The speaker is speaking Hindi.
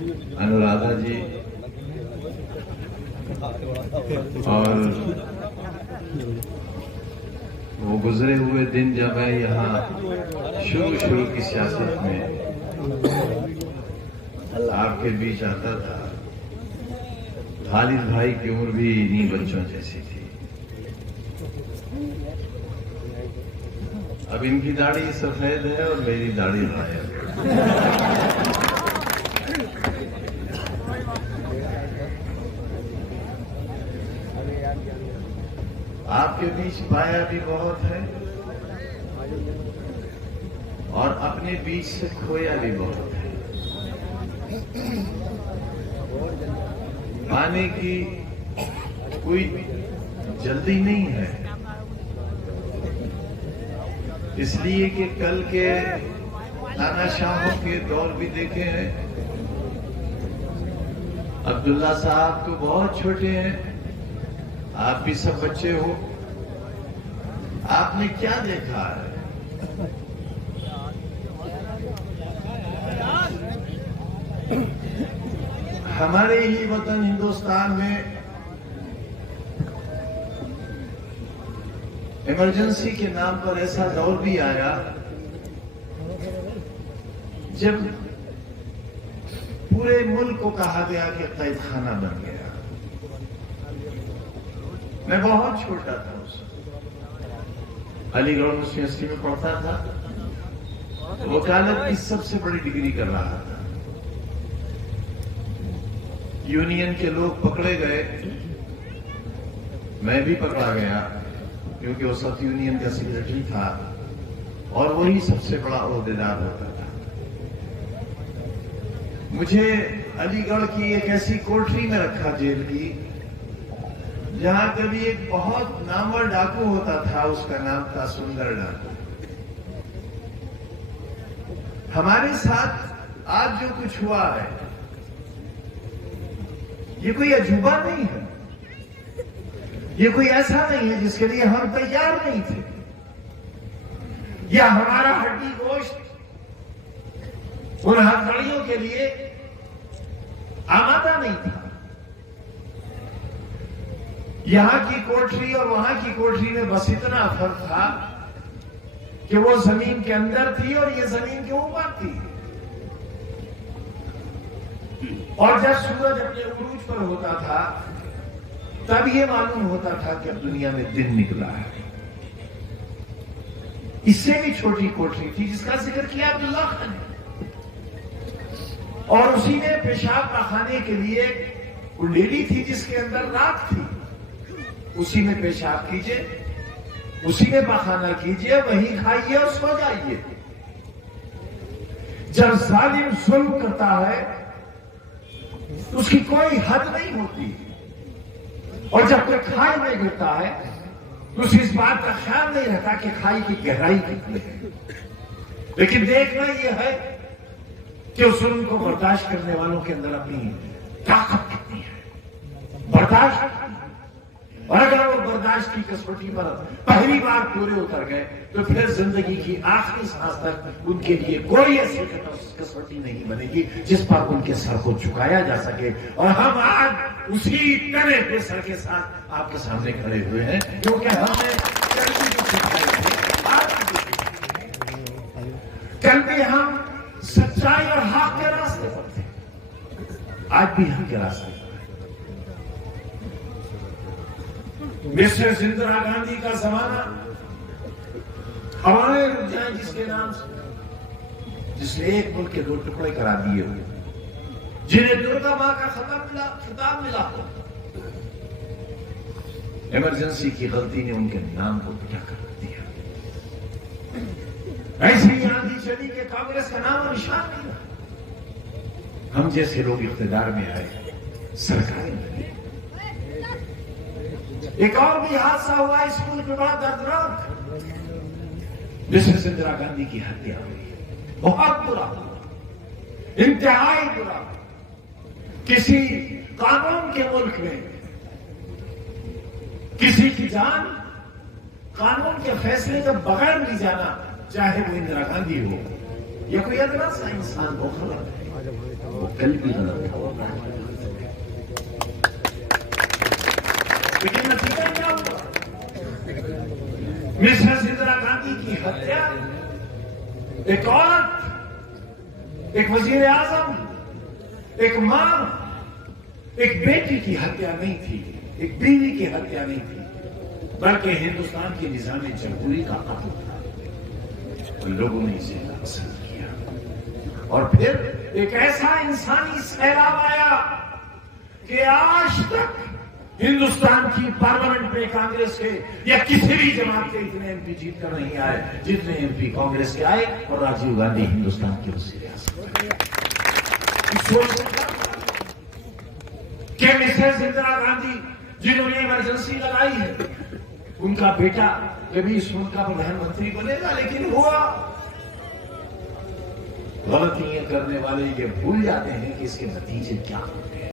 अनुराधा जी और वो गुजरे हुए दिन जब मैं यहाँ शुरू की सियासत में आपके बीच आता था, खालिद भाई की उम्र भी इन्हीं बच्चों जैसी थी। अब इनकी दाढ़ी सफेद है और मेरी दाढ़ी गायब। आपके बीच पाया भी बहुत है और अपने बीच से खोया भी बहुत है। पाने की कोई जल्दी नहीं है, इसलिए कि कल के तानाशाहों के दौर भी देखे हैं। अब्दुल्ला साहब तो बहुत छोटे हैं, आप भी सब बच्चे हो। आपने क्या देखा है? हमारे ही वतन हिंदुस्तान में इमरजेंसी के नाम पर ऐसा दौर भी आया जब पूरे मुल्क को कहा गया कि कैद खाना बन गया। मैं बहुत छोटा था, उस अलीगढ़ मुस्लिम यूनिवर्सिटी में पढ़ता था। वकालत की सबसे बड़ी डिग्री कर रहा था। यूनियन के लोग पकड़े गए, मैं भी पकड़ा गया क्योंकि वो सब यूनियन का सेक्रेटरी था और वही सबसे बड़ा ओहदेदार होता था। मुझे अलीगढ़ की एक ऐसी कोठरी में रखा, जेल की, जहां कभी एक बहुत नामवर डाकू होता था, उसका नाम था सुंदर डाकू। हमारे साथ आज जो कुछ हुआ है ये कोई अजूबा नहीं है, ये कोई ऐसा नहीं है जिसके लिए हम तैयार नहीं थे, या हमारा हड्डी गोश्त उन हथकड़ियों के लिए आमादा नहीं था। यहां की कोठरी और वहां की कोठरी में बस इतना फर्क था कि वो जमीन के अंदर थी और ये जमीन के ऊपर थी। और जब सूरज अपने उरूज पर होता था तब ये मालूम होता था कि अब दुनिया में दिन निकला है। इससे भी छोटी कोठरी थी जिसका जिक्र किया अब्दुल्ला खान ने, और उसी में पेशाब पाखाने के लिए कुंडेली थी जिसके अंदर राख थी। उसी में पेशाब कीजिए, उसी में पाखाना कीजिए, वही खाइए और सो जाइए। जब जालिम जुल्म करता है उसकी कोई हद नहीं होती, और जब कोई खाई में गिरता है तो उसे इस बात का ख्याल नहीं रहता कि खाई की गहराई कितनी है। लेकिन देखना यह है कि उस जुल्म को बर्दाश्त करने वालों के अंदर अपनी ताकत कितनी है, बर्दाश्त। और अगर वो बर्दाश्त की कसौटी पर पहली बार पूरे उतर गए तो फिर जिंदगी की आखिरी सांस तक उनके लिए कोई ऐसी कसौटी नहीं बनेगी जिस पर उनके सर को झुकाया जा सके। और हम आज उसी तरह के सर के साथ आपके सामने खड़े हुए हैं, क्योंकि हमने कल भी हम सच्चाई और हक के रास्ते पर थे, आज भी हम के रास्ते। मिसेस इंदिरा गांधी का जमाना हमारे रुक जाए जिसके नाम से, जिसने एक मुल्क के दो टुकड़े करा दिए हुए, जिन्हें दुर्गा मां का खिताब मिला, इमरजेंसी की गलती ने उनके नाम को मिटा कर रख दिया। ऐसी आंधी चली कि कांग्रेस का नाम और निशान नहीं रहा। हम जैसे लोग इख्तियार में आए, सरकारें बनी। एक और भी हादसा हुआ इस मुल्क में बड़ा दर्दनाक, मिसेस इंदिरा गांधी की हत्या हुई। बहुत बुरा, इंतहाई बुरा। किसी कानून के मुल्क में किसी की जान कानून के फैसले के बगैर ली जाना, चाहे वो इंदिरा गांधी हो या कोई अदना सा इंसान वो गलत है, वो कल भी गलत था, वो आज भी गलत है। लेकिन नतीजा क्या हुआ? मिसेस इंदिरा गांधी की हत्या एक औरत, एक वजीर आजम, एक मां, एक बेटी की हत्या नहीं थी, एक बीवी की हत्या नहीं थी, बल्कि हिंदुस्तान की निजाम जमहूरी का कत्ल था। और लोगों ने इसे पसंद किया और फिर एक ऐसा इंसानी सैलाब आया कि आज तक हिंदुस्तान की पार्लियामेंट में कांग्रेस के या किसी भी जमात के इतने एमपी जीत कर नहीं आए जितने एमपी कांग्रेस के आए, और राजीव गांधी हिंदुस्तान के वज़ीर आज़म कि मिसेस इंदिरा गांधी जिन्होंने इमरजेंसी लगाई है, उनका बेटा कभी इस मुल्क का प्रधानमंत्री बनेगा, लेकिन हुआ। गलतियां करने वाले ये भूल जाते हैं कि इसके नतीजे क्या होते हैं।